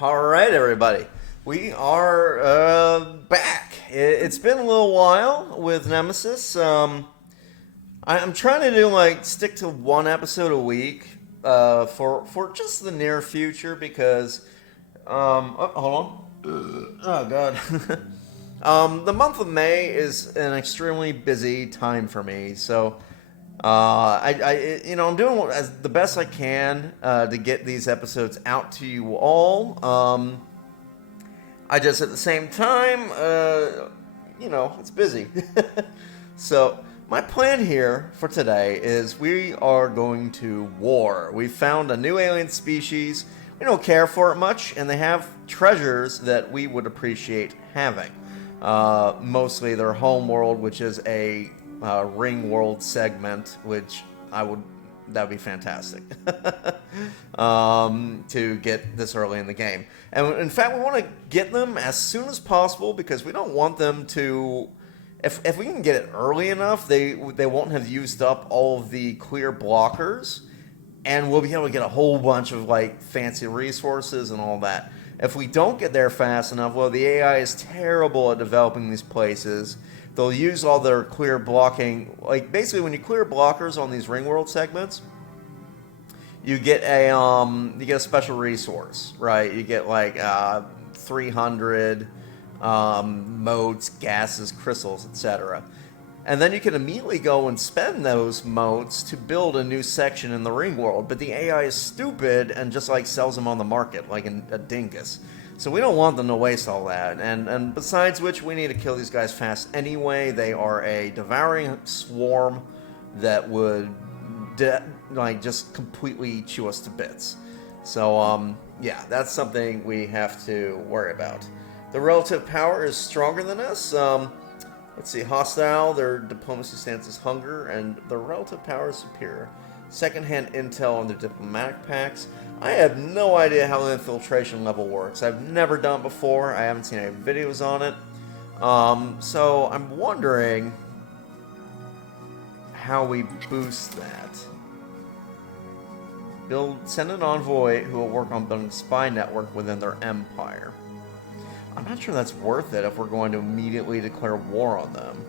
All right, everybody. We are back. It's been a little while with Nemesis. I'm trying to do like stick to one episode a week for just the near future because hold on. Oh God. The month of May is an extremely busy time for me, so I'm doing as the best I can to get these episodes out to you all. I just at the same time, it's busy. So my plan here for today is we are going to war. We found a new alien species. We don't care for it much, and they have treasures that we would appreciate having. Mostly their homeworld, which is a ring world segment, which that'd be fantastic to get this early in the game. And in fact, we want to get them as soon as possible because we don't want them to. If we can get it early enough, they won't have used up all of the clear blockers, and we'll be able to get a whole bunch of like fancy resources and all that. If we don't get there fast enough, well, the AI is terrible at developing these places. They'll use all their clear blocking. Like basically, when you clear blockers on these ring world segments, you get a special resource, right? You get like 300 motes, gases, crystals, etc. And then you can immediately go and spend those motes to build a new section in the ring world. But the AI is stupid and just like sells them on the market like a dingus. So we don't want them to waste all that. And besides which, we need to kill these guys fast anyway. They are a devouring swarm that would just completely chew us to bits. So yeah, that's something we have to worry about. The relative power is stronger than us. Let's see, hostile, their diplomacy stance is hunger, and their relative power is superior. Secondhand intel on their diplomatic packs. I have no idea how the infiltration level works. I've never done it before. I haven't seen any videos on it. So I'm wondering how we boost that. Send an envoy who will work on building a spy network within their empire. I'm not sure that's worth it if we're going to immediately declare war on them.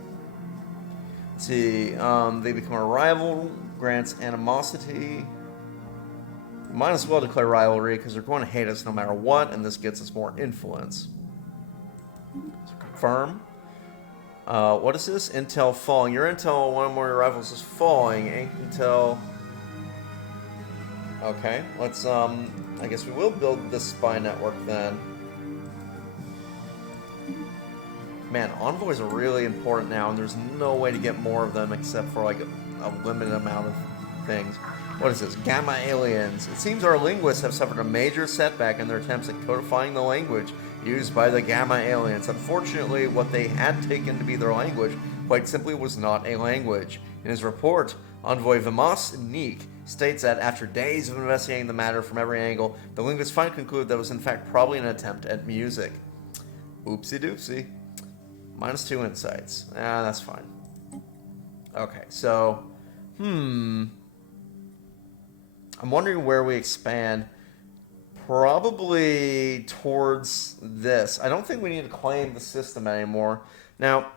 Let's see, they become a rival, grants animosity. Might as well declare rivalry because they're going to hate us no matter what, and this gets us more influence. So confirm. What is this? Intel falling. Your intel on one or more of your rivals is falling. Intel. Okay, let's, I guess we will build this spy network then. Man, envoys are really important now, and there's no way to get more of them except for like a limited amount of things. What is this? Gamma aliens. It seems our linguists have suffered a major setback in their attempts at codifying the language used by the Gamma aliens. Unfortunately, what they had taken to be their language quite simply was not a language. In his report, Envoy Vimas Neek states that after days of investigating the matter from every angle, the linguists finally concluded that it was in fact probably an attempt at music. Oopsie doopsie. -2 insights. That's fine. Okay, so, I'm wondering where we expand. Probably towards this. I don't think we need to claim the system anymore. Now,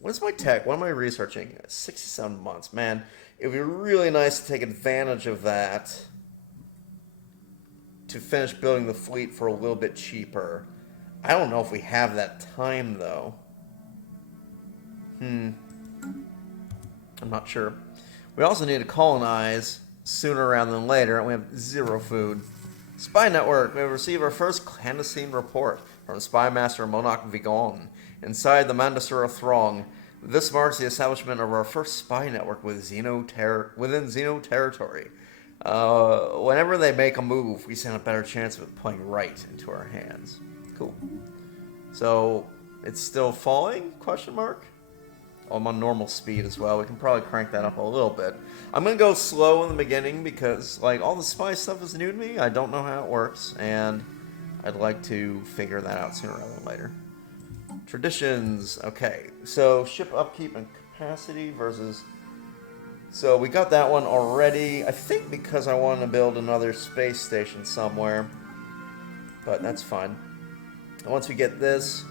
what's my tech? What am I researching? 67 months. Man, it would be really nice to take advantage of that to finish building the fleet for a little bit cheaper. I don't know if we have that time, though. I'm not sure. We also need to colonize sooner rather than later, and we have 0 food. Spy Network. We have received our first clandestine report from Spy Master Monarch Vigon inside the Mandasura throng. This marks the establishment of our first spy network within Xeno territory. Whenever they make a move, we stand a better chance of it playing right into our hands. Cool. So, it's still falling? Question mark? Oh, I'm on normal speed as well. We can probably crank that up a little bit. I'm going to go slow in the beginning because, like, all the spy stuff is new to me. I don't know how it works, and I'd like to figure that out sooner rather than later. Traditions. Okay, so ship upkeep and capacity versus... So we got that one already. I think because I wanted to build another space station somewhere. but that's fine. And once we get this,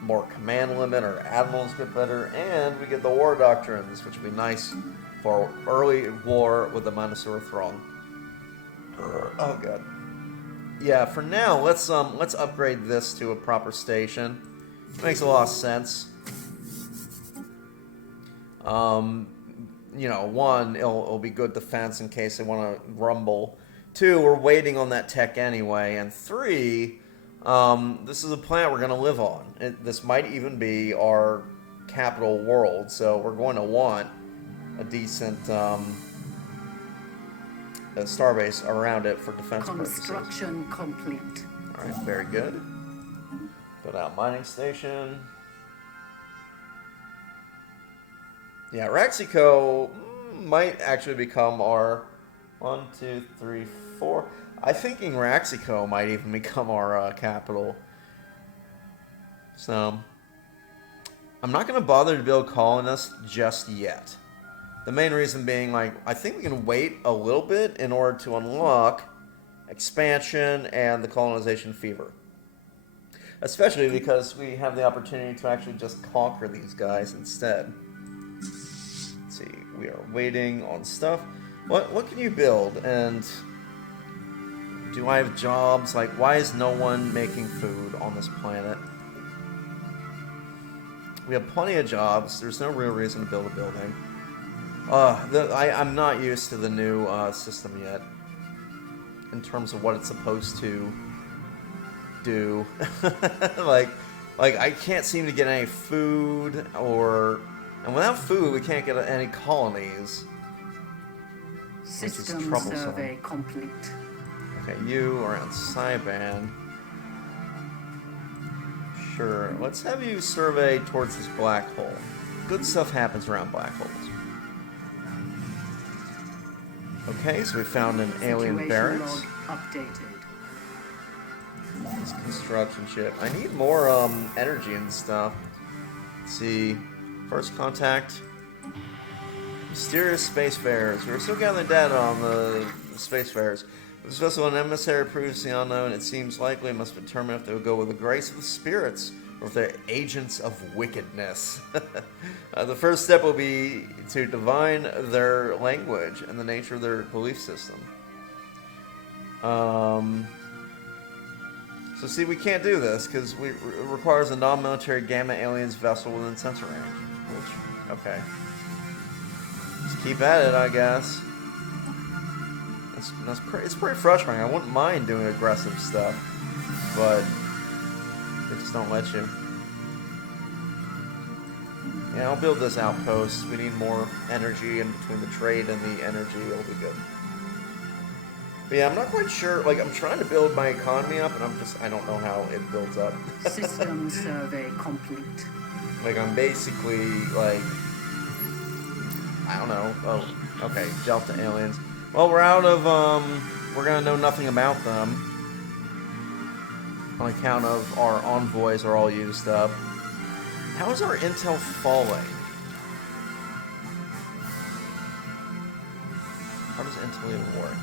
more command limit, our admirals get better, and we get the war doctrines, which would be nice for early war with the Minosaur Throng. Oh god. Yeah, for now, let's upgrade this to a proper station. Makes a lot of sense. You know, one, it'll be good defense in case they want to rumble. Two, we're waiting on that tech anyway. And three, this is a planet we're going to live on. This might even be our capital world, so we're going to want a decent starbase around it for defense purposes. Construction complete. Alright, very good. Build out mining station. Yeah, Raxico might actually become our 1, 2, 3, 4. I'm thinking Raxico might even become our capital. So, I'm not going to bother to build colonists just yet. The main reason being, like, I think we can wait a little bit in order to unlock expansion and the colonization fever. Especially because we have the opportunity to actually just conquer these guys instead. Let's see, we are waiting on stuff. What can you build? And do I have jobs? Like, why is no one making food on this planet? We have plenty of jobs. There's no real reason to build a building. I'm not used to the new system yet. In terms of what it's supposed to do. like I can't seem to get any food and without food we can't get any colonies. System survey complete. Okay, you are on Cyban. Sure, let's have you survey towards this black hole. Good stuff happens around black holes. Okay, so we found an alien barracks. Updated. This construction ship. I need more energy and stuff. Let's see. First contact. Mysterious spacefarers. We're still gathering data on the spacefarers. If this vessel an emissary previously unknown, it seems likely it must determine if they will go with the grace of the spirits or if they're agents of wickedness. The first step will be to divine their language and the nature of their belief system. So see, we can't do this because it requires a non-military gamma aliens vessel within sensor range. Which, okay. Just keep at it, I guess. It's pretty frustrating. I wouldn't mind doing aggressive stuff, but they just don't let you. Yeah, I'll build this outpost. We need more energy in between the trade and the energy. It'll be good. But yeah, I'm not quite sure. Like, I'm trying to build my economy up, and I don't know how it builds up. System survey complete. Like, I'm basically, like, I don't know. Oh, okay, Delta aliens. Well, we're out of, we're gonna know nothing about them. On account of our envoys are all used up. How is our intel falling? How does intel even work?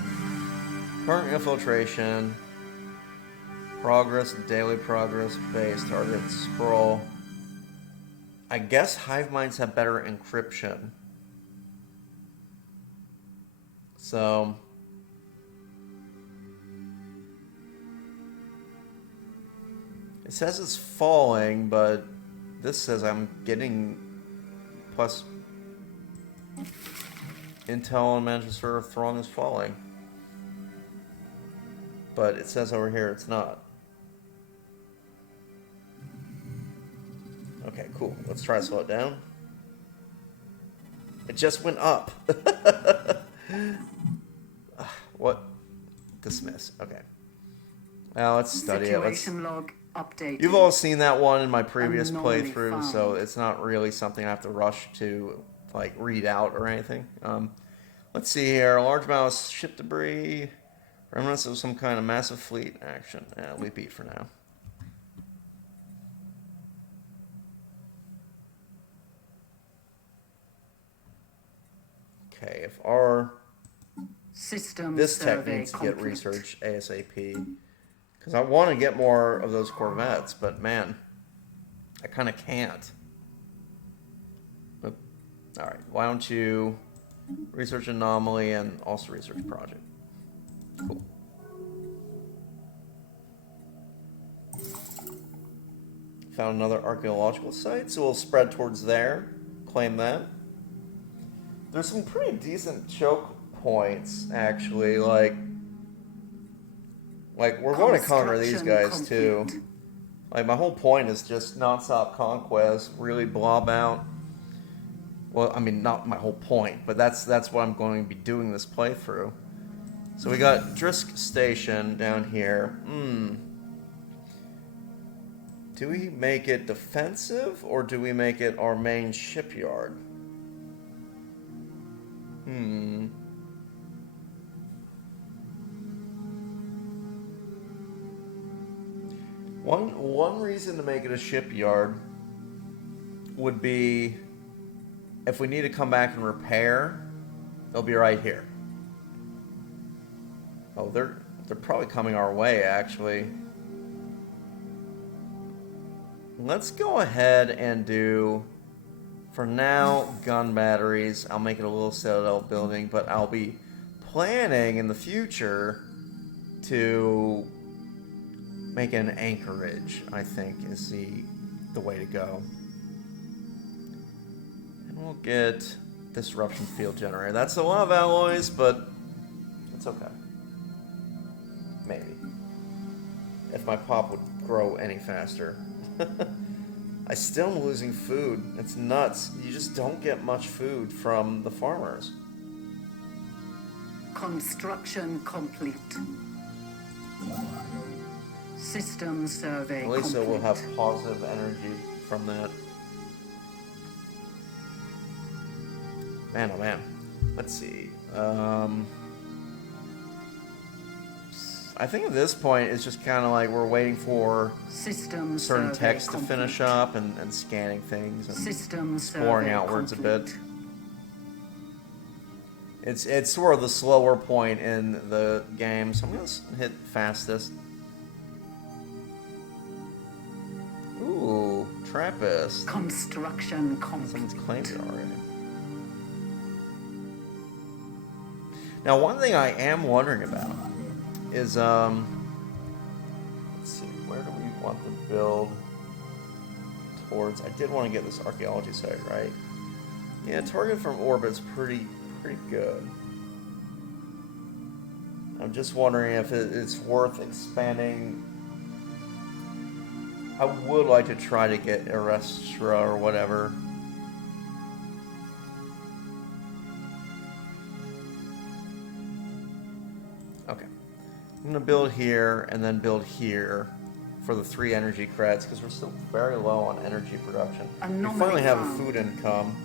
Current infiltration. Progress, daily progress, base, target, scroll. I guess hive minds have better encryption. So it says it's falling, but this says I'm getting plus intel and Manchester Throng is falling. But it says over here it's not. Okay, cool. Let's try to slow it down. It just went up. What? Dismiss. Okay. Now let's study it. Situation log updated. You've all seen that one in my previous playthrough, so it's not really something I have to rush to like read out or anything. Let's see here. A large amount of ship debris. Remnants of some kind of massive fleet action. Yeah, we beat for now. Okay, if our system this tech survey needs to complete. get researched ASAP, Because I want to get more of those Corvettes, but man, I kind of can't. Oop. All right, why don't you research anomaly and also research project? Cool. Found another archaeological site, so we'll spread towards there, claim that. There's some pretty decent choke points, actually, like we're going to conquer these guys too. Like, my whole point is just non-stop conquest, really blob out. Well, I mean, not my whole point, but that's what I'm going to be doing this playthrough. So we got Drisk Station down here. Do we make it defensive, or do we make it our main shipyard? One reason to make it a shipyard would be if we need to come back and repair, they'll be right here. Oh, they're probably coming our way, actually. Let's go ahead and do, for now, gun batteries. I'll make it a little Citadel building, but I'll be planning in the future to make an anchorage, I think, is the way to go. And we'll get disruption field generator. That's a lot of alloys, but it's okay. Maybe. If my pop would grow any faster. I still am losing food. It's nuts. You just don't get much food from the farmers. Construction complete. System survey At least complete. we'll have positive energy from that. Man, oh man. Let's see. I think at this point it's just kind of like we're waiting for System certain survey text complete. to finish up and scanning things and System exploring survey outwards complete. a bit. It's sort of the slower point in the game, so I'm going to hit fastest. Ooh, Trappist. Construction complete. Someone's claimed it already. Now, one thing I am wondering about is, let's see, where do we want to build towards? I did want to get this archaeology site, right? Yeah, target from orbit's pretty good. I'm just wondering if it's worth expanding. I would like to try to get Erestra or whatever. Okay. I'm going to build here and then build here for the 3 energy credits because we're still very low on energy production. We finally have a food income.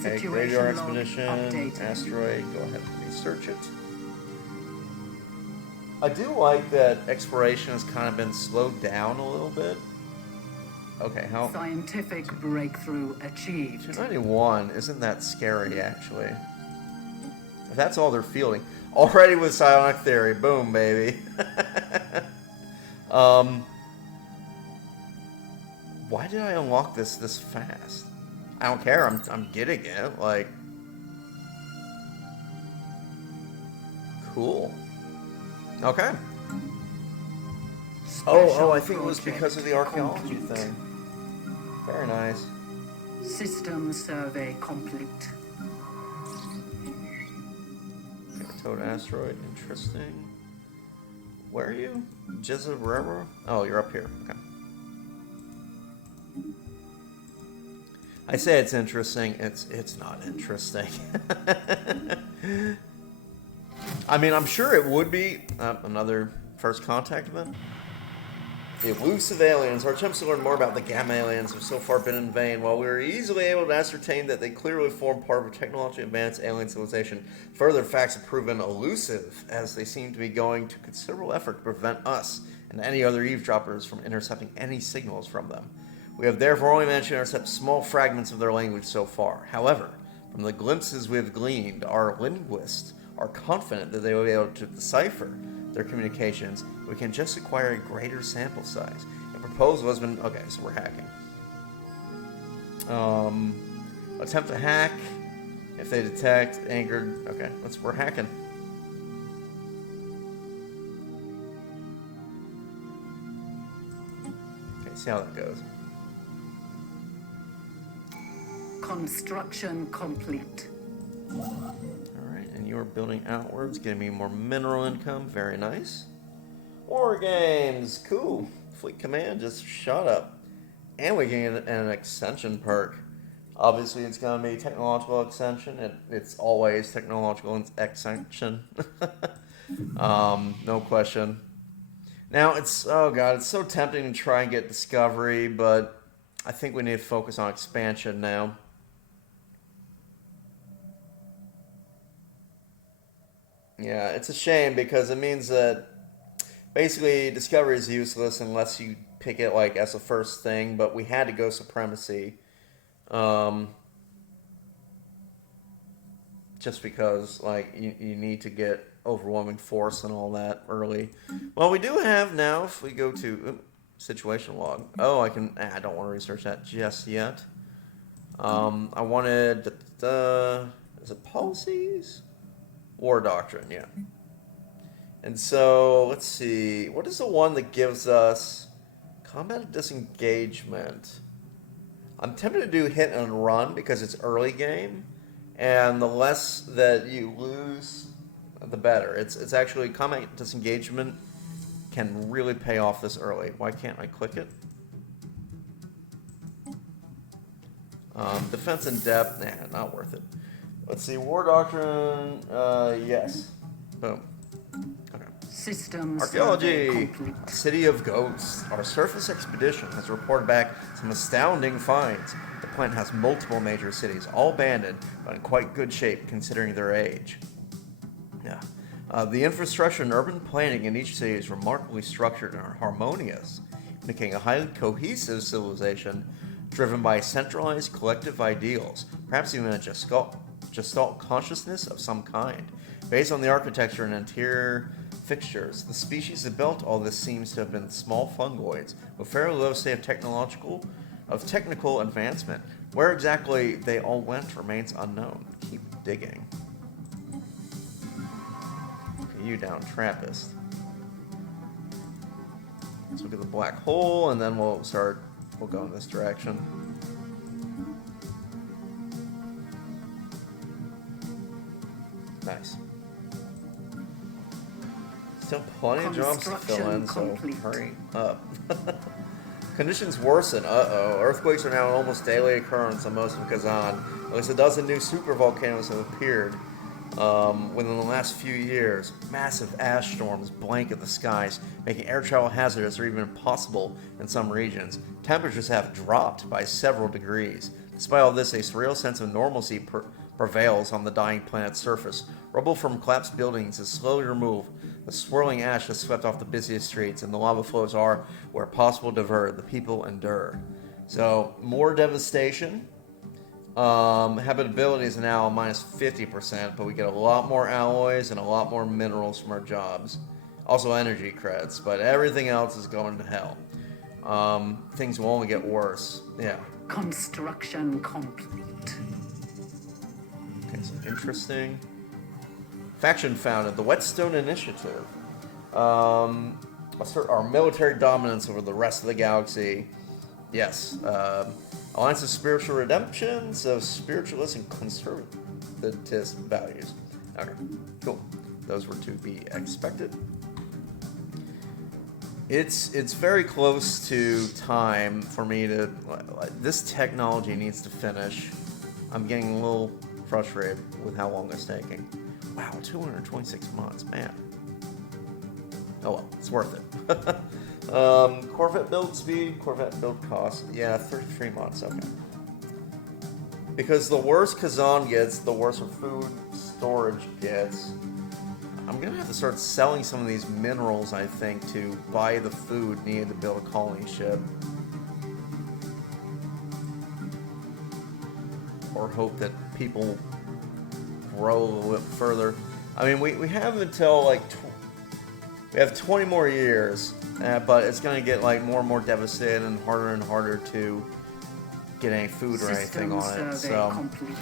Okay, radar expedition, asteroid, go ahead and research it. I do like that exploration has kind of been slowed down a little bit. Okay, how... Scientific breakthrough achieved. 291 isn't that scary, actually. If that's all they're fielding. Already with psionic theory, boom, baby. Why did I unlock this fast? I don't care, I'm getting it, like... Cool. Okay. Oh, I think it was because of the archaeology thing. Very nice. System survey complete. Toad asteroid, interesting. Where are you? Jezebra? Oh, you're up here. Okay. I say it's interesting. It's not interesting. I mean, I'm sure it would be. Another first contact event. The elusive aliens. Our attempts to learn more about the Gamma aliens have so far been in vain. While we were easily able to ascertain that they clearly form part of a technologically advanced alien civilization, further facts have proven elusive, as they seem to be going to considerable effort to prevent us and any other eavesdroppers from intercepting any signals from them. We have therefore only managed to intercept small fragments of their language so far. However, from the glimpses we have gleaned, our linguists are confident that they will be able to decipher their communications. We can just acquire a greater sample size. A proposal has been... Okay, so we're hacking. Attempt to hack. If they detect angered... Okay, we're hacking. Okay, see how that goes. Construction complete. Alright, and you're building outwards, getting me more mineral income. Very nice. War games, cool. Fleet command just shot up. And we get an extension perk. Obviously, it's going to be technological extension. It's always technological extension. No question. Now, oh god, it's so tempting to try and get discovery, but I think we need to focus on expansion now. Yeah, it's a shame because it means that basically discovery is useless unless you pick it like as a first thing, but we had to go supremacy. Just because like you need to get overwhelming force and all that early. Well, we do have now, if we go to situation log. Oh, I don't want to research that just yet. I wanted is it policies? War doctrine, yeah. And so, let's see. What is the one that gives us combat disengagement? I'm tempted to do hit and run because it's early game. And the less that you lose, the better. It's actually combat disengagement can really pay off this early. Why can't I click it? Defense in depth, nah, not worth it. Let's see, War Doctrine, yes. Boom. Okay. Systems Archaeology, City of Ghosts. Our surface expedition has reported back some astounding finds. The planet has multiple major cities, all abandoned, but in quite good shape considering their age. Yeah. The infrastructure and urban planning in each city is remarkably structured and harmonious, indicating a highly cohesive civilization driven by centralized collective ideals, perhaps even a Gestalt consciousness of some kind. Based on the architecture and interior fixtures, the species that built all this seems to have been small fungoids with fairly low state of technical advancement. Where exactly they all went remains unknown. Keep digging. Okay, you down, Trappist. Let's look at the black hole, and then we'll go in this direction. Nice. Still plenty of jobs to fill in, so hurry up. Conditions worsen. Uh-oh. Earthquakes are now an almost daily occurrence on most of Kazan. At least a dozen new supervolcanoes have appeared within the last few years. Massive ash storms blanket the skies, making air travel hazardous or even impossible in some regions. Temperatures have dropped by several degrees. Despite all this, a surreal sense of normalcy prevails on the dying planet's surface. Rubble from collapsed buildings is slowly removed. The swirling ash has swept off the busiest streets, and the lava flows are, where possible, diverted. The people endure. So, more devastation. Habitability is now minus 50%, but we get a lot more alloys and a lot more minerals from our jobs. Also energy credits, but everything else is going to hell. Things will only get worse. Yeah. Construction complete. Okay, so interesting. Faction founded, the Whetstone Initiative. Assert our military dominance over the rest of the galaxy. Yes. Alliance of Spiritual Redemption, so spiritualist and conservatist values. Okay, cool. Those were to be expected. It's very close to time for me to... This technology needs to finish. I'm getting a little frustrated with how long it's taking. Wow, 226 months, man. Oh well, it's worth it. Corvette build speed, Corvette build cost. Yeah, 33 months, okay. Because the worse Kazan gets, the worse her food storage gets. I'm gonna have to start selling some of these minerals, I think, to buy the food needed to build a colony ship. Or hope that people grow a little bit further. I mean, we have until like We have 20 more years, but it's going to get like more and more devastated and harder to get any food or anything on it. So complete.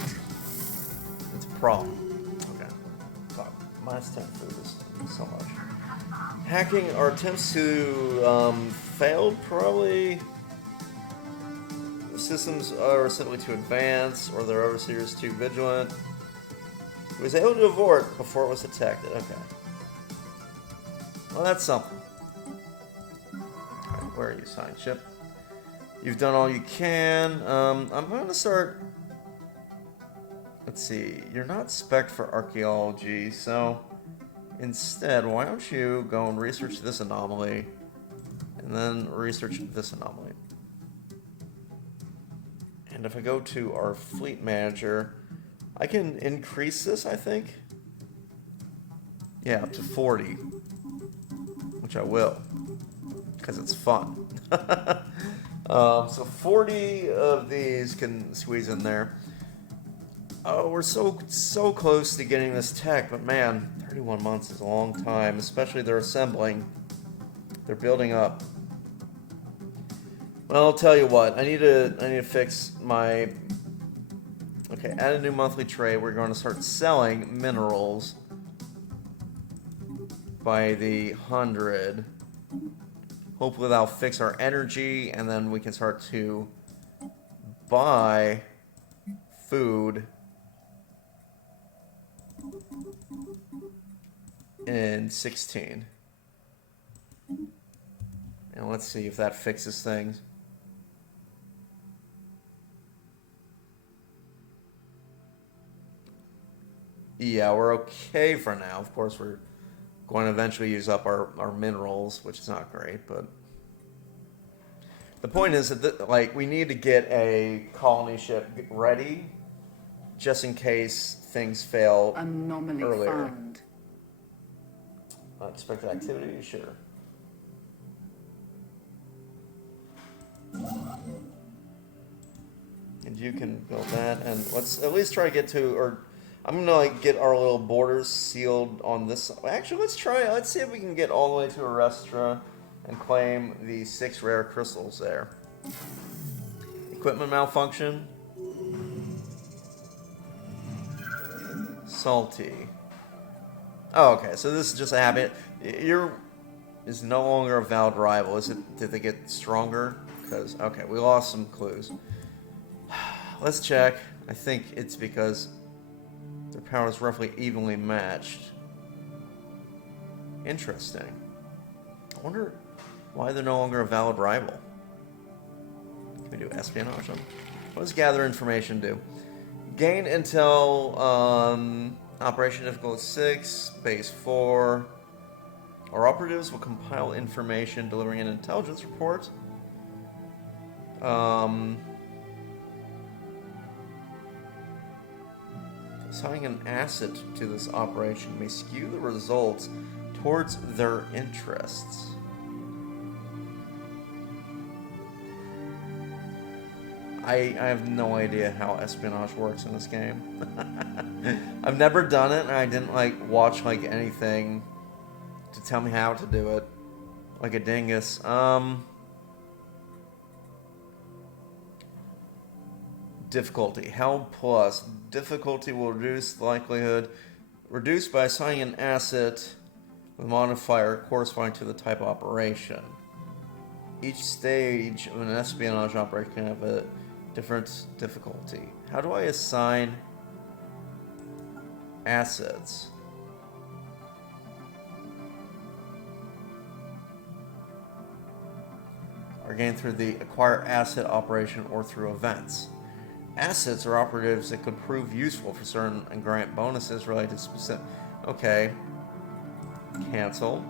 it's a problem. Okay. Fuck. Minus 10 food is so much. Hacking, our attempts to failed probably. The systems are simply too advanced, or their overseers too vigilant. He was able to avert before it was detected. Okay. Well, that's something. Alright, where are you, science ship? You've done all you can. I'm going to start... Let's see. You're not spec'd for archaeology, so... Instead, why don't you go and research this anomaly, and then research this anomaly. And if I go to our fleet manager, I can increase this, I think. Yeah, up to 40. Which I will. Because it's fun. So 40 of these can squeeze in there. Oh, we're so close to getting this tech, but man, 31 months is a long time, especially they're assembling. They're building up. Well, I'll tell you what, I need to fix my... Okay, add a new monthly trade. We're going to start selling minerals by the 100. Hopefully that'll fix our energy, and then we can start to buy food in 16. And let's see if that fixes things. Yeah, we're okay for now. Of course, we're going to eventually use up our minerals, which is not great, but the point is that like we need to get a colony ship ready just in case things fail Anomaly earlier. found. Unexpected activity, sure. And you can build that, and let's at least try to get to, or I'm gonna like get our little borders sealed on this. Actually, let's see if we can get all the way to Arrestra and claim the 6 rare crystals there. Equipment malfunction. Salty. Oh, okay, so this is just a habit. Is no longer a valid rival. Is it? Did they get stronger? Because, okay, we lost some clues. Let's check. I think it's because their power is roughly evenly matched. Interesting. I wonder why they're no longer a valid rival. Can we do espionage on them? What does gather information do? Gain intel, operation difficulty 6, base 4. Our operatives will compile information, delivering an intelligence report. Assigning an asset to this operation may skew the results towards their interests. I have no idea how espionage works in this game. I've never done it, and I didn't watch anything to tell me how to do it, like a dingus. Difficulty. Held plus. Difficulty will reduce the likelihood. Reduced by assigning an asset with a modifier corresponding to the type of operation. Each stage of an espionage operation can have a different difficulty. How do I assign assets? Are gained through the acquire asset operation or through events. Assets are operatives that could prove useful for certain and grant bonuses related to specific... Okay. Cancel.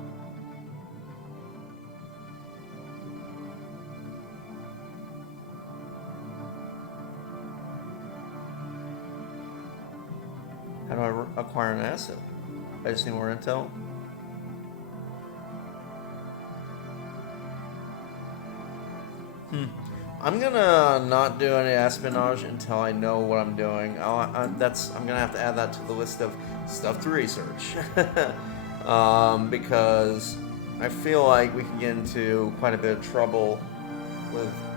How do I acquire an asset? I just need more intel. I'm gonna not do any espionage until I know what I'm doing. I'm gonna have to add that to the list of stuff to research. Because I feel like we can get into quite a bit of trouble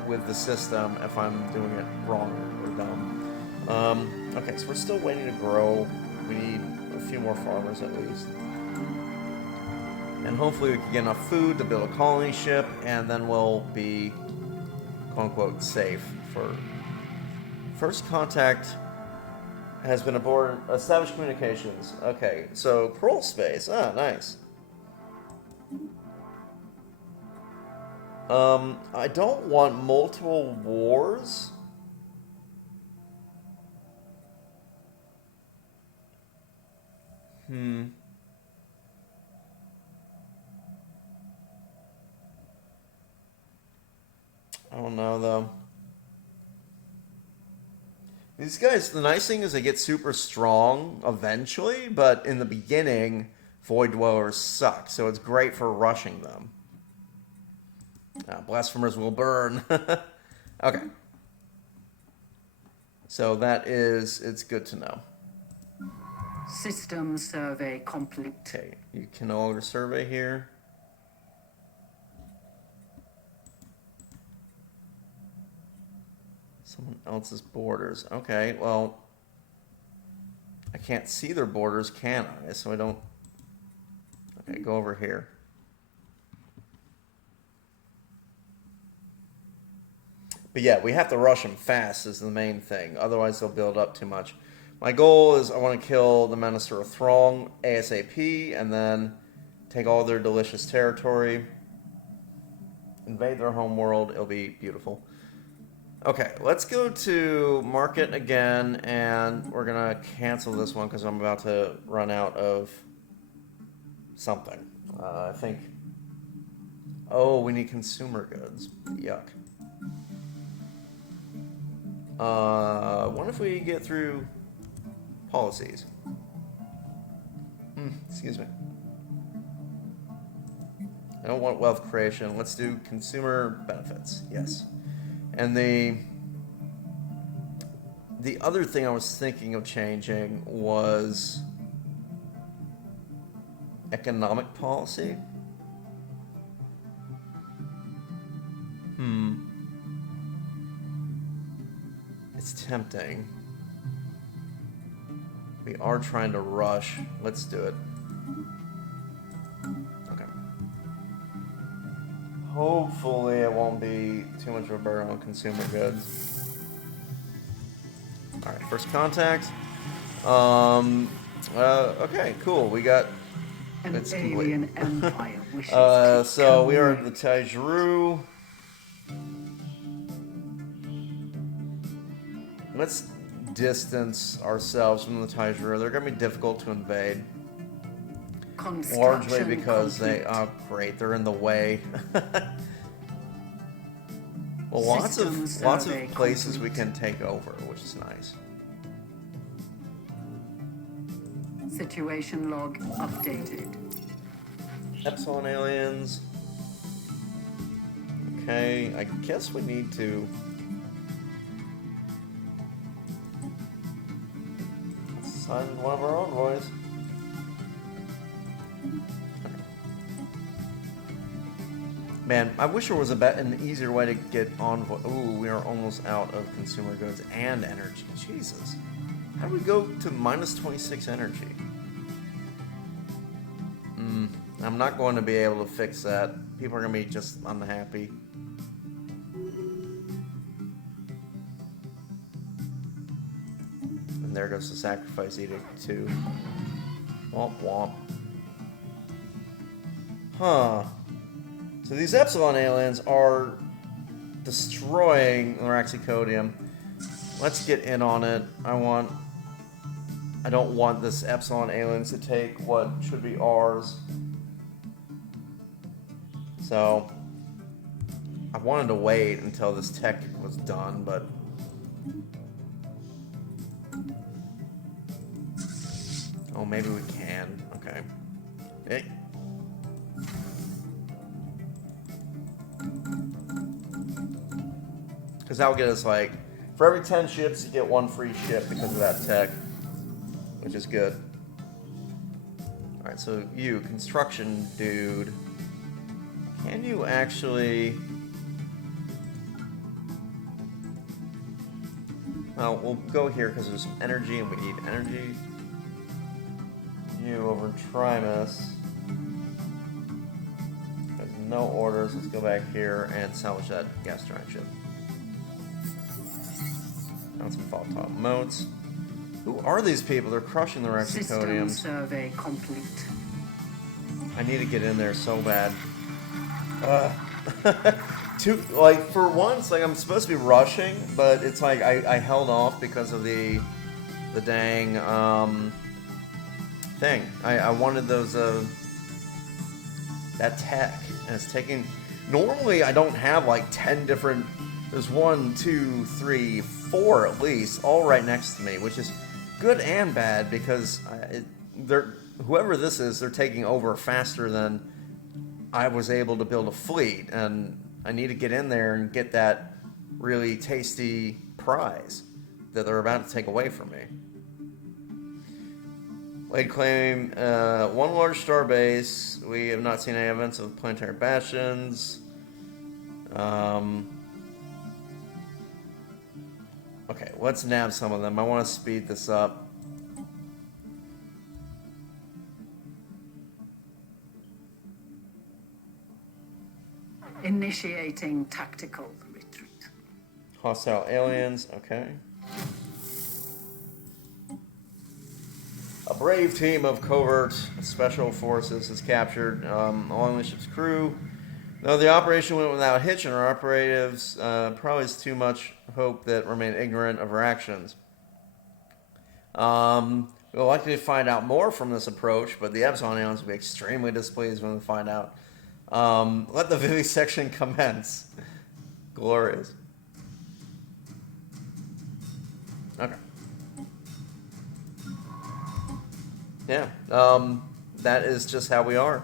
with the system if I'm doing it wrong or dumb. Okay, so we're still waiting to grow. We need a few more farmers at least. And hopefully we can get enough food to build a colony ship, and then we'll be, quote-unquote, safe for... First contact has been aboard. Established communications. Okay, so crawl space. Ah, nice. I don't want multiple wars. I don't know, though. These guys, the nice thing is they get super strong eventually, but in the beginning, Void Dwellers suck, so it's great for rushing them. Blasphemers will burn. Okay. So that is, it's good to know. System survey complete. Okay, you can no longer survey here. Someone else's borders. Okay, well, I can't see their borders, can I? So I don't... Okay, go over here. But yeah, we have to rush them fast is the main thing. Otherwise, they'll build up too much. My goal is I want to kill the Menacer of Throng ASAP, and then take all their delicious territory, invade their homeworld. It'll be beautiful. Okay, let's go to market again, and we're going to cancel this one because I'm about to run out of something. I think... Oh, we need consumer goods. Yuck. What if we get through policies? Excuse me. I don't want wealth creation. Let's do consumer benefits. Yes. And the other thing I was thinking of changing was economic policy. It's tempting. We are trying to rush. Let's do it. Okay. Hopefully it won't be too much of a burden on consumer goods. Alright, first contact. Okay, cool. We got... An it's alien complete. empire wishes So we are at the Taijuru. Let's distance ourselves from the Taijuru. They're going to be difficult to invade. Largely because they... Oh, great. They're in the way. Well, lots of places we can take over, which is nice. Situation log updated. Epsilon aliens. Okay, I guess we need to... sign one of our envoys. Man, I wish there was an easier way to get envoy. Ooh, we are almost out of consumer goods and energy. Jesus. How do we go to minus 26 energy? I'm not going to be able to fix that. People are going to be just unhappy. And there goes the sacrifice edict too. Womp womp. Huh. So these Epsilon aliens are destroying Raxicodium. Let's get in on it. I don't want this Epsilon aliens to take what should be ours. So I wanted to wait until this tech was done, but oh, maybe we can. Okay. Hey. Because that'll get us, like, for every 10 ships, you get 1 free ship because of that tech, which is good. Alright, so you, construction dude. Can you actually... Well, we'll go here because there's some energy and we need energy. You over in Trimus. There's no orders. Let's go back here and salvage that gas giant ship. Found some volatile motes. Who are these people? They're crushing the System Rexicodiums. survey complete. I need to get in there so bad. For once, like I'm supposed to be rushing, but it's like I held off because of the dang thing. I wanted those that tech, and it's taking. Normally, I don't have like 10 different. There's 1, 2, 3, 4 at least, all right next to me, which is good and bad because whoever this is, they're taking over faster than I was able to build a fleet, and I need to get in there and get that really tasty prize that they're about to take away from me. Laid claim, 1 large star base. We have not seen any evidence of planetary bastions. Okay, let's nab some of them. I want to speed this up. Initiating tactical retreat. Hostile aliens, okay. A brave team of covert special forces is captured along the ship's crew. Though the operation went without a hitch and our operatives probably is too much hope that remain ignorant of our actions. We'll likely find out more from this approach, but the Epsilon aliens will be extremely displeased when we find out. Let the vivisection commence. Glorious. Okay. Yeah, that is just how we are.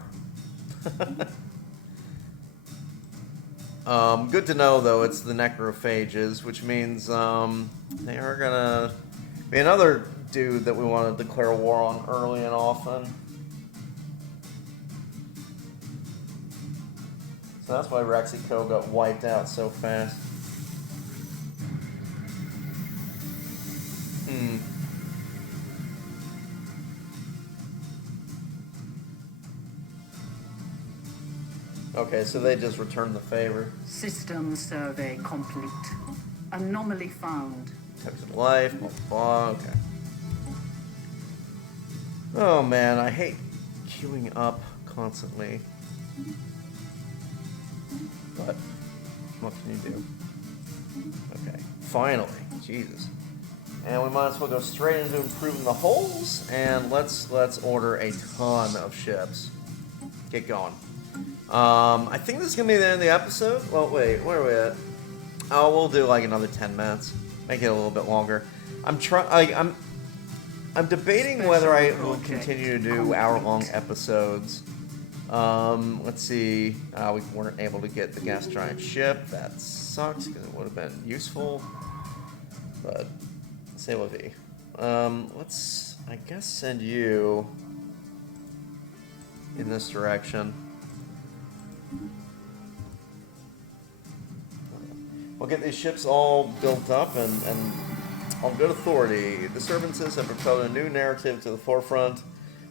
Good to know, though, it's the necrophages, which means they are gonna be another dude that we want to declare war on early and often. So that's why Rexico got wiped out so fast. Okay, so they just returned the favor. System survey complete. Anomaly found. Types of life, blah, blah, blah. Okay. Oh man, I hate queuing up constantly. But what can you do? Okay, finally, Jesus. And we might as well go straight into improving the hulls, and let's order a ton of ships. Get going. I think this is gonna be the end of the episode. Well, wait, where are we at? Oh, we'll do like another 10 minutes. Make it a little bit longer. I'm debating whether I will continue to do hour-long episodes. Let's see. We weren't able to get the gas giant ship. That sucks because it would have been useful. But c'est la vie. Let's, I guess, send you in this direction. We'll get these ships all built up and on good authority. Disturbances have propelled a new narrative to the forefront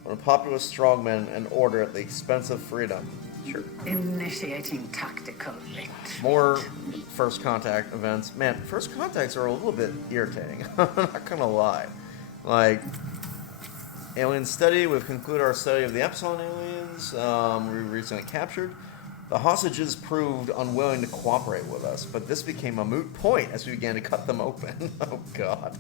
when a populous strongmen and order at the expense of freedom. Sure. Initiating tactical retreat. More first contact events. Man, first contacts are a little bit irritating. I'm not gonna lie. Like, alien study. We've concluded our study of the Epsilon aliens we recently captured. The hostages proved unwilling to cooperate with us, but this became a moot point as we began to cut them open. Oh, God.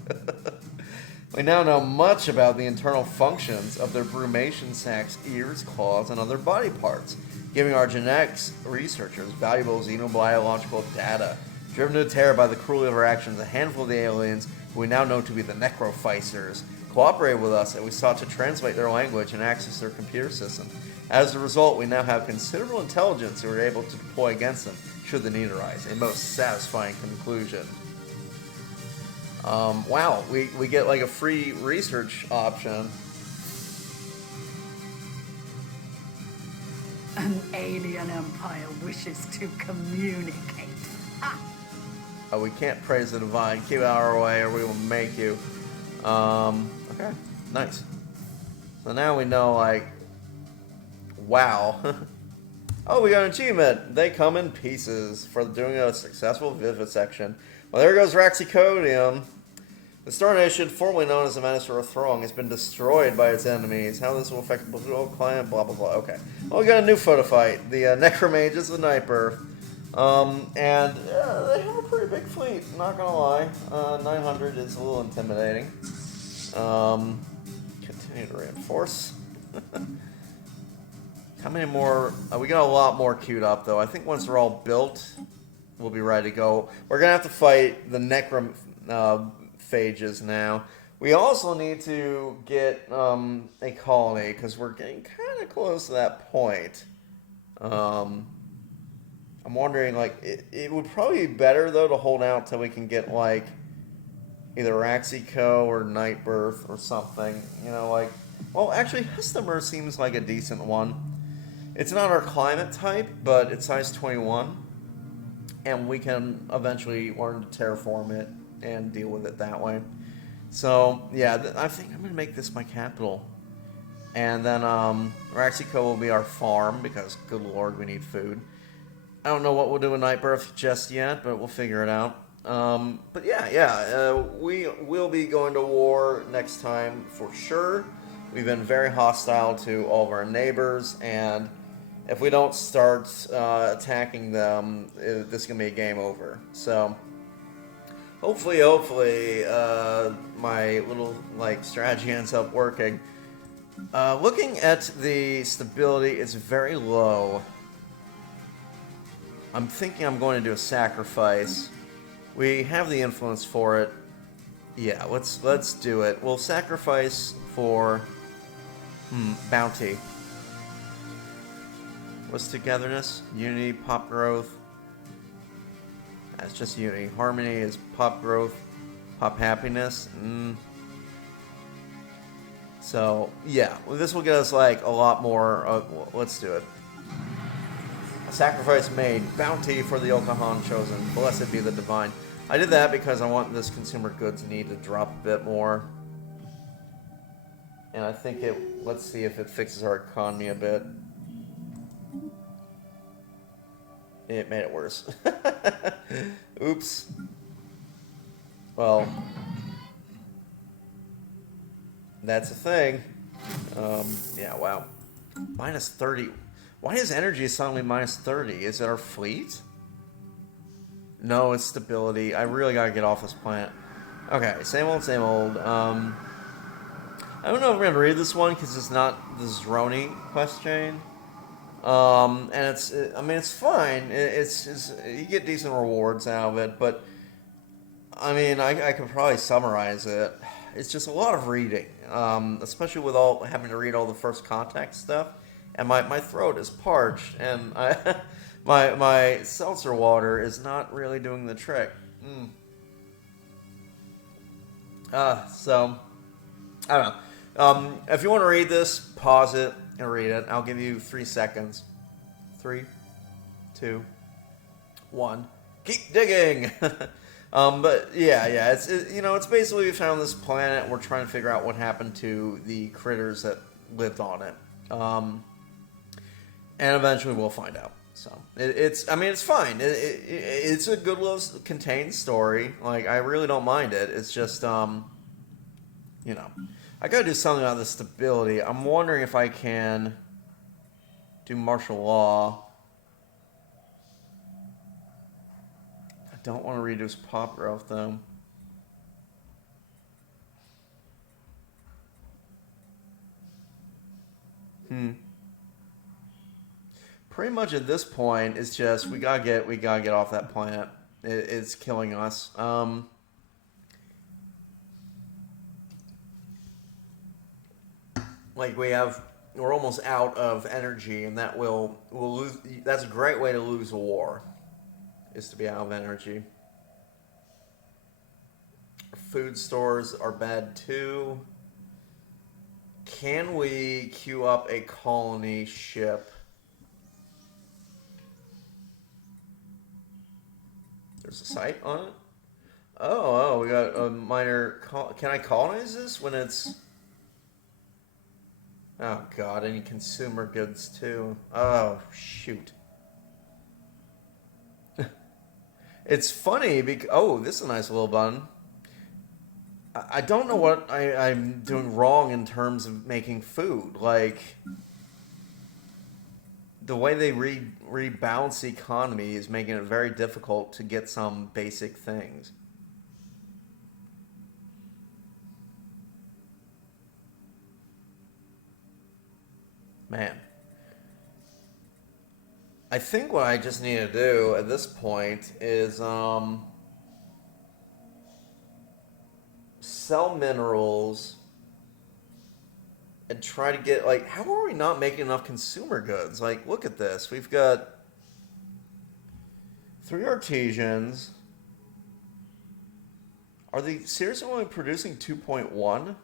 We now know much about the internal functions of their brumation sacs, ears, claws, and other body parts, giving our genetics researchers valuable xenobiological data. Driven to terror by the cruelty of our actions, a handful of the aliens, who we now know to be the necrophycers, cooperated with us, and we sought to translate their language and access their computer system. As a result, we now have considerable intelligence that we're able to deploy against them, should the need arise. A most satisfying conclusion. Wow, we get like a free research option. An alien empire wishes to communicate. Ah, Oh, we can't praise the divine. Keep out of our way or we will make you. Okay. Nice. So now we know, like... Wow. Oh, we got an achievement. They come in pieces for doing a successful vivisection. Well, there goes Raxicodium. The Star Nation, formerly known as the Menace or Throng, has been destroyed by its enemies. How this will affect the political climate, blah, blah, blah. Okay. Well, we got a new photo fight. The Necromages of Nightbirth. And they have a pretty big fleet, not gonna lie. 900 is a little intimidating. Continue to reinforce. How many more? We got a lot more queued up, though. I think once they're all built, we'll be ready to go. We're going to have to fight the necrophages now. We also need to get a colony, because we're getting kind of close to that point. I'm wondering, like, it would probably be better, though, to hold out till we can get, like, either Raxico or Nightbirth or something. You know, like... Well, actually, Hestimer seems like a decent one. It's not our climate type, but it's size 21. And we can eventually learn to terraform it and deal with it that way. So, yeah, I think I'm going to make this my capital. And then Raxico will be our farm, because, good lord, we need food. I don't know what we'll do with Nightbirth just yet, but we'll figure it out. But yeah, we will be going to war next time for sure. We've been very hostile to all of our neighbors, and if we don't start attacking them, this is going to be a game over. So, hopefully, my little, like, strategy ends up working. Looking at the stability, it's very low. I'm thinking I'm going to do a sacrifice. We have the influence for it. Yeah, let's do it. We'll sacrifice for bounty. What's togetherness? Unity, pop growth. That's just unity. Harmony is pop growth, pop happiness. So yeah, this will get us like a lot more. Let's do it. Sacrifice made. Bounty for the Okahan chosen. Blessed be the divine. I did that because I want this consumer goods need to drop a bit more. And I think let's see if it fixes our economy a bit. It made it worse. Oops. Well, that's a thing. Yeah, wow. Minus 30. Why is energy suddenly minus 30? Is it our fleet? No, it's stability. I really gotta get off this planet. Okay, same old, same old. I don't know if we're gonna read this one because it's not the Zroni quest chain. And I mean, it's fine. It's you get decent rewards out of it, but I mean, I could probably summarize it. It's just a lot of reading, especially with having to read all the first contact stuff. And my throat is parched, and my seltzer water is not really doing the trick. So I don't know. If you want to read this, pause it and read it. I'll give you 3 seconds. 3, 2, 1. Keep digging. But yeah, it's basically we found this planet. We're trying to figure out what happened to the critters that lived on it. And eventually we'll find out. So it's fine. It's a good little contained story. Like, I really don't mind it. It's just I gotta do something about the stability. I'm wondering if I can do martial law. I don't want to reduce pop growth though. Pretty much at this point, it's just we gotta get off that planet. It's killing us. Like we're almost out of energy, and that we'll lose. That's a great way to lose a war, is to be out of energy. Food stores are bad too. Can we queue up a colony ship? There's a site on it. Oh, we got a minor. Can I colonize this when it's? Oh God, any consumer goods too. Oh shoot. It's funny because this is a nice little button. I don't know what I'm doing wrong in terms of making food. Like the way they rebalance the economy is making it very difficult to get some basic things. Man. I think what I just need to do at this point is sell minerals and try to get, like, how are we not making enough consumer goods? Like, look at this. We've got 3 artisans. Are they seriously only producing 2.1?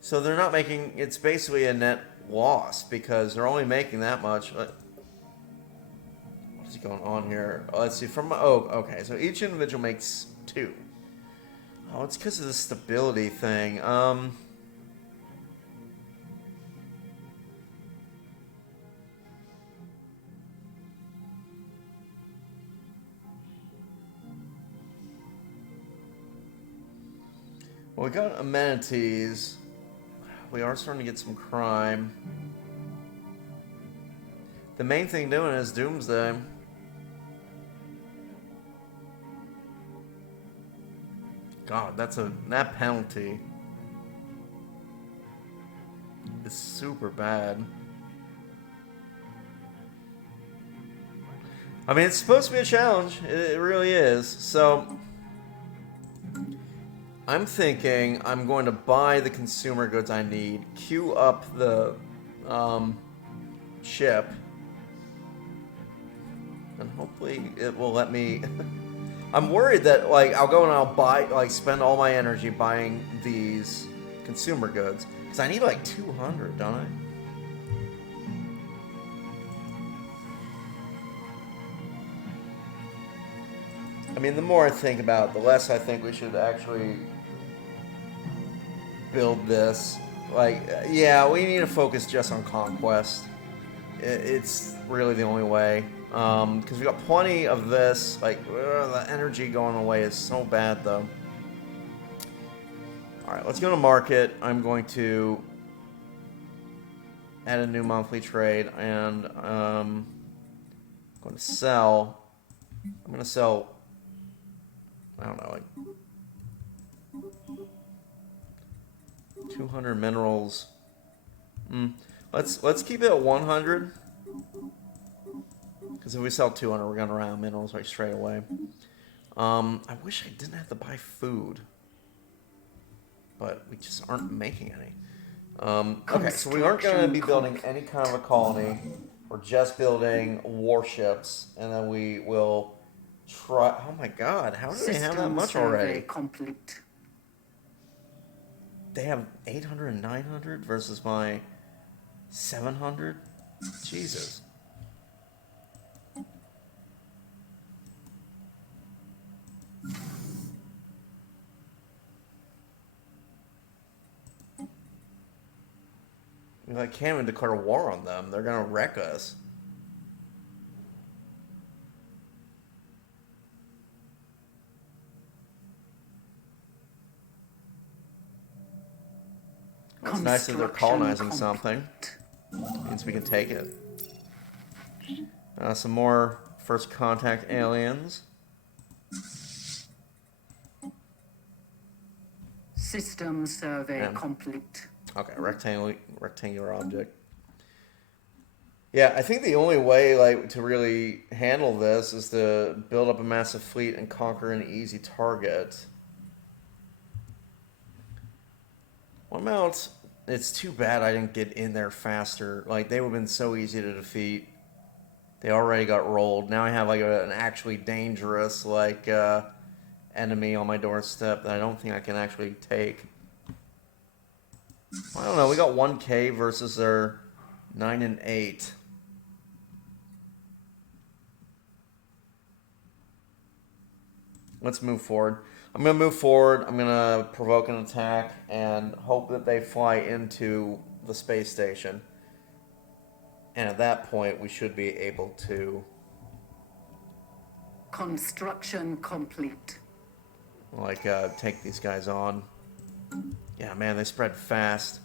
So they're not making, it's basically a net loss because they're only making that much. What is going on here? Let's see, okay, so each individual makes 2. Oh, it's because of the stability thing. Well, we got amenities. We are starting to get some crime. The main thing doing is Doomsday. God, that penalty is super bad. I mean, it's supposed to be a challenge. It really is. So I'm thinking I'm going to buy the consumer goods I need, queue up the ship, and hopefully it will let me... I'm worried that, like, I'll go and I'll buy, like, spend all my energy buying these consumer goods. Because I need, like, 200, don't I? I mean, the more I think about it, the less I think we should actually build this. Like, yeah, we need to focus just on conquest. It's really the only way. Because we got plenty of this. Like, the energy going away is so bad, though. Alright, let's go to market. I'm going to add a new monthly trade, and I'm going to sell. I'm going to sell, I don't know, like 200 minerals. Let's keep it at 100. Because if we sell 200, we're going to run out of minerals right straight away. I wish I didn't have to buy food. But we just aren't making any. Okay, so we aren't going to be building any kind of a colony. We're just building warships. And then we will try... Oh my god, how do they have that much already? Complete. They have 800 and 900 versus my 700? Jesus. I can't even declare war on them. They're gonna wreck us. It's nice that they're colonizing something. Means we can take it. Some more first contact aliens. System survey complete. Okay, rectangular object. Yeah, I think the only way, like, to really handle this is to build up a massive fleet and conquer an easy target. What about... It's too bad I didn't get in there faster. Like, they would have been so easy to defeat. They already got rolled. Now I have, like, an actually dangerous, like, enemy on my doorstep that I don't think I can actually take. I don't know. We got 1K versus their 9 and 8. Let's move forward. I'm going to move forward. I'm going to provoke an attack and hope that they fly into the space station. And at that point, we should be able to... Construction complete. like, take these guys on. Yeah, man, they spread fast.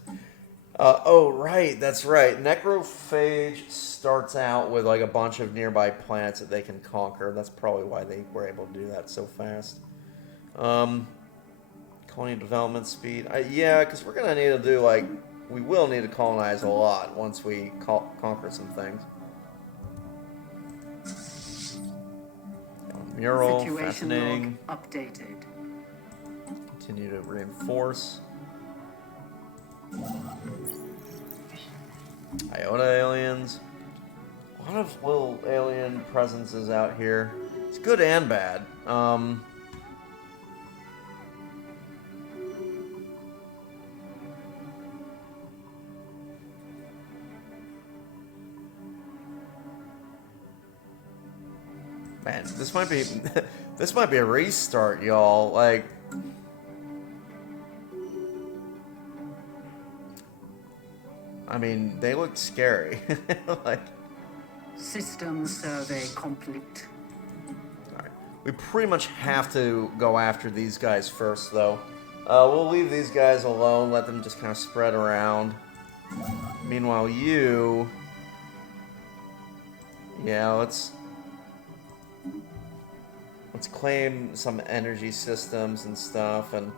Oh, right, that's right. Necrophage starts out with, like, a bunch of nearby planets that they can conquer. That's probably why they were able to do that so fast. Colony development speed. Yeah, because we're going to need to do, like... We will need to colonize a lot once we conquer some things. Mural, Situation fascinating. log updated. Continue to reinforce. Iota aliens. A lot of little alien presences out here. It's good and bad. Man, this might be this might be a restart, y'all. Like, I mean, they look scary. Like, System survey complete. all right. We pretty much have to go after these guys first, though. We'll leave these guys alone, let them just kind of spread around. Meanwhile, you... Yeah, let's claim some energy systems and stuff and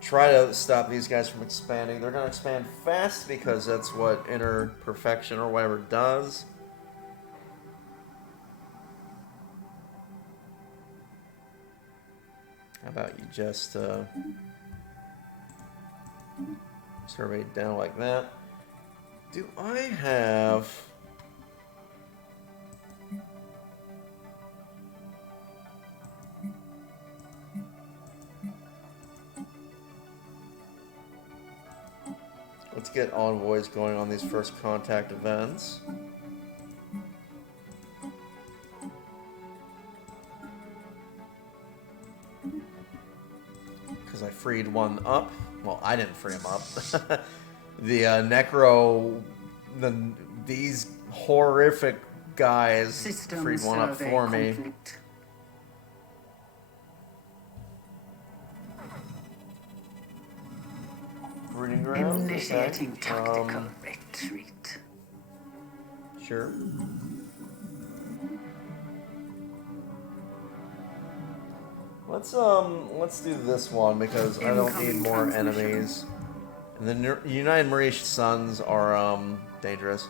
try to stop these guys from expanding. They're going to expand fast because that's what inner perfection or whatever does. How about you just survey it down like that? Do I have... Let's get envoys going on these first contact events. Because I freed one up. Well, I didn't free him up. The Necro... these horrific guys System freed one up for me. complete. Breeding grounds. Initiating Okay. tactical retreat. Sure. Let's do this one because I don't need Incoming more transmission. enemies. And the United Maurice Suns are dangerous.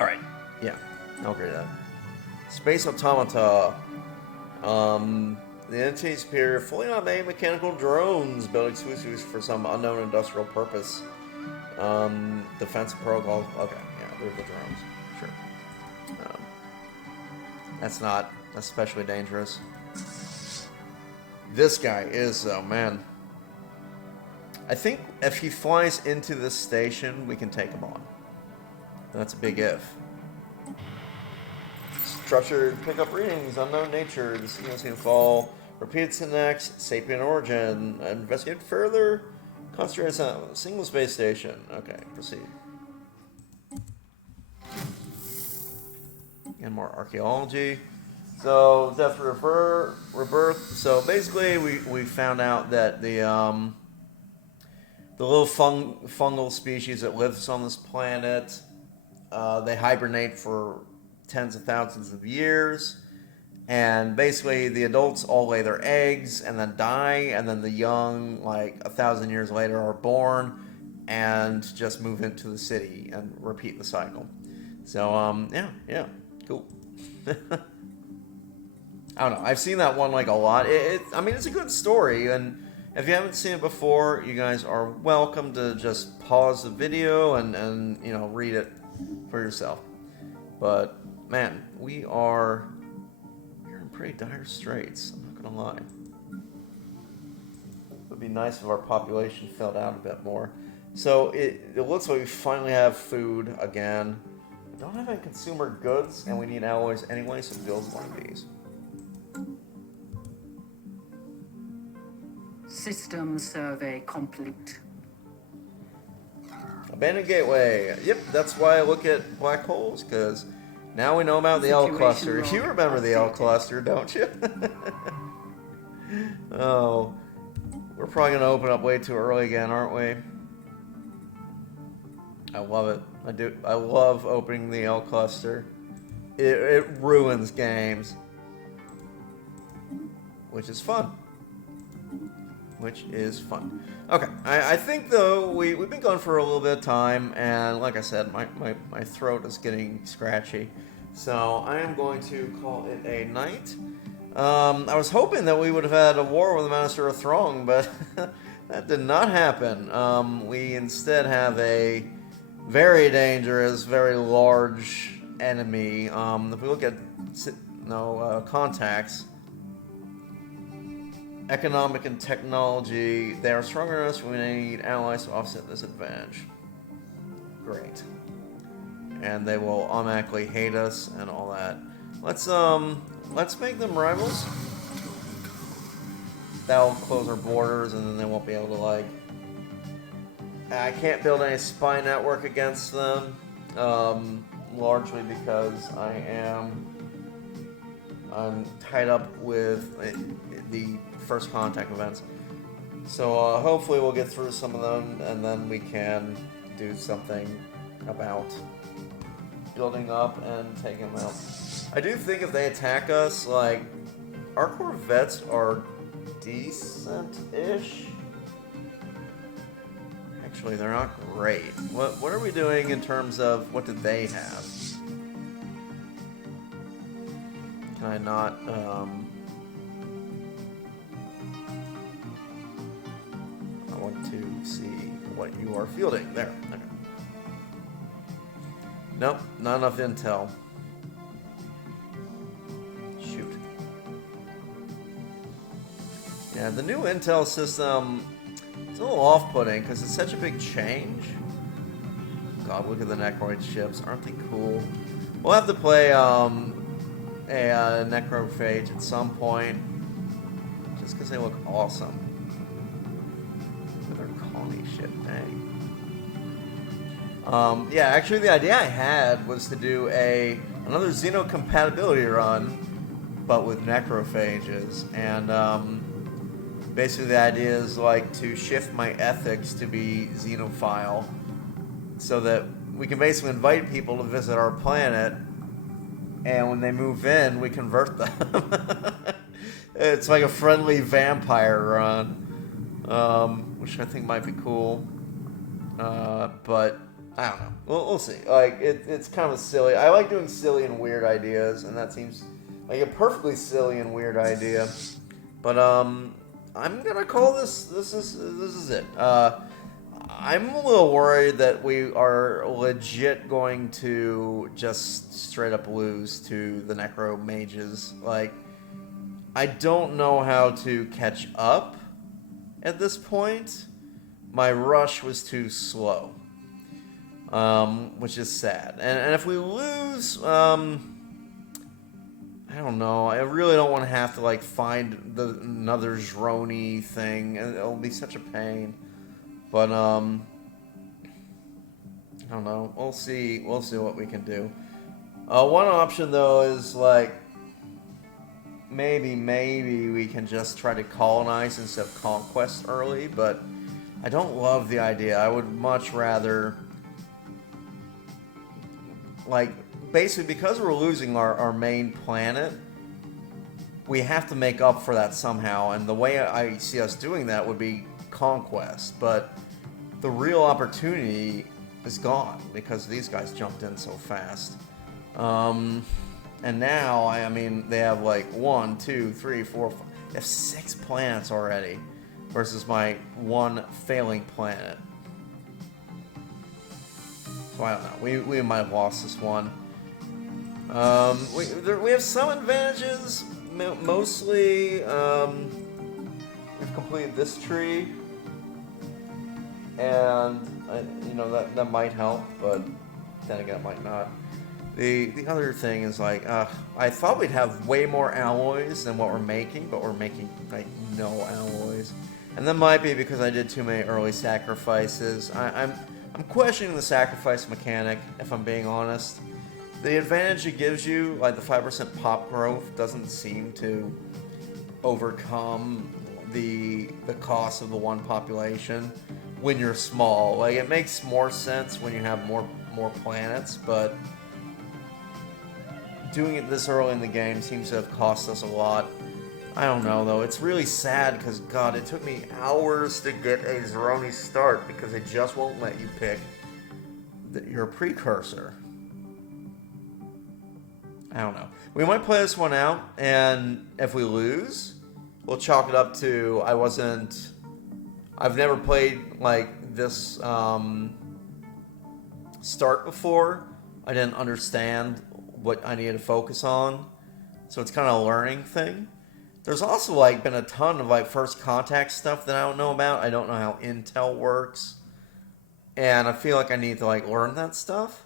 Alright. Yeah. I'll agree to that. Space Automata. The entity superior, fully automated mechanical drones built exclusively for some unknown industrial purpose. Defensive protocol. Okay, yeah, they're the drones. Sure. That's not especially dangerous. This guy is, though, man. I think if he flies into this station, we can take him on. That's a big if. Structured pickup readings, unknown nature, the sequencing fall, repeated syntax, sapient origin, investigate further, concentrate on single space station. Okay, proceed. And more archaeology. So, death rebirth. So basically, we found out that the little fungal species that lives on this planet, they hibernate for tens of thousands of years, and basically the adults all lay their eggs and then die, and then the young, like 1,000 years later, are born and just move into the city and repeat the cycle. So yeah, cool. I don't know, I've seen that one like a lot. I mean, it's a good story, and if you haven't seen it before, you guys are welcome to just pause the video and you know, read it for yourself. But man, we're in pretty dire straits, I'm not gonna lie. It would be nice if our population filled out a bit more. So it looks like we finally have food again. We don't have any consumer goods, and we need alloys anyway, so build one of these. System survey complete. Abandoned gateway. Yep, that's why I look at black holes, because now we know about the L cluster. You remember the L cluster, don't you? Oh, we're probably going to open up way too early again, aren't we? I love it. I do. I love opening the L cluster. It ruins games, which is fun. Okay, I think though we've been going for a little bit of time, and like I said, my throat is getting scratchy, so I am going to call it a night. I was hoping that we would have had a war with the Master of Throng, but that did not happen. We instead have a very dangerous, very large enemy. If we look at contacts, economic and technology, they are stronger than us. We need allies to offset this advantage. Great. And they will automatically hate us and all that. Let's make them rivals. That'll close our borders, and then they won't be able to, like... I can't build any spy network against them, largely because I'm tied up with the first contact events. So hopefully we'll get through some of them, and then we can do something about building up and taking them out. I do think if they attack us, like, our Corvettes are decent-ish. Actually, they're not great. What are we doing in terms of what did they have? Can I not, I want to see what you are fielding. There. Okay. Nope, not enough intel. Shoot. Yeah, the new intel system, it's a little off-putting because it's such a big change. God, look at the Necroid ships. Aren't they cool? We'll have to play a Necrophage at some point, just because they look awesome. With their colony ship, dang. Yeah, actually the idea I had was to do another Xeno compatibility run, but with Necrophages, and basically the idea is like to shift my ethics to be Xenophile, so that we can basically invite people to visit our planet, and when they move in, we convert them. It's like a friendly vampire run, which I think might be cool. But I don't know. We'll see. Like it's kind of silly. I like doing silly and weird ideas, and that seems like a perfectly silly and weird idea. But I'm gonna call this. This is it. I'm a little worried that we are legit going to just straight up lose to the Necro Mages. Like, I don't know how to catch up at this point. My rush was too slow, which is sad. And if we lose, I don't know. I really don't want to have to like find another Droni thing. It'll be such a pain. But I don't know. We'll see. We'll see what we can do. One option though is like maybe we can just try to colonize instead of conquest early. But I don't love the idea. I would much rather, like, basically because we're losing our main planet, we have to make up for that somehow. And the way I see us doing that would be conquest, but the real opportunity is gone because these guys jumped in so fast. And now, I mean, they have like 1, 2, 3, 4, 5, they have 6 planets already versus my one failing planet. So I don't know. We might have lost this one. We have some advantages. Mostly, we've completed this tree. And You know, that might help, but then again, it might not. The other thing is like, I thought we'd have way more alloys than what we're making, but we're making like no alloys, and that might be because I did too many early sacrifices. I'm questioning the sacrifice mechanic, if I'm being honest. The advantage it gives you, like the 5% pop growth, doesn't seem to overcome the cost of the one population when you're small. Like, it makes more sense when you have more planets, but doing it this early in the game seems to have cost us a lot. I don't know, though. It's really sad because, God, it took me hours to get a Zeroni start because they just won't let you pick your precursor. I don't know. We might play this one out, and if we lose, we'll chalk it up to I've never played like this start before. I didn't understand what I needed to focus on, so it's kind of a learning thing. There's also like been a ton of like first contact stuff that I don't know about. I don't know how intel works, and I feel like I need to like learn that stuff.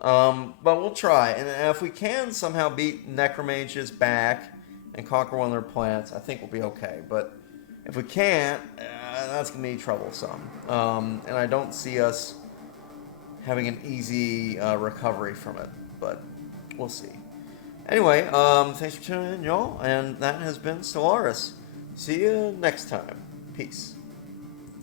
But we'll try, and if we can somehow beat Necromages back and conquer one of their planets, I think we'll be okay. But if we can't, that's going to be troublesome. And I don't see us having an easy recovery from it, but we'll see. Anyway, thanks for tuning in, y'all, and that has been Stellaris. See you next time. Peace.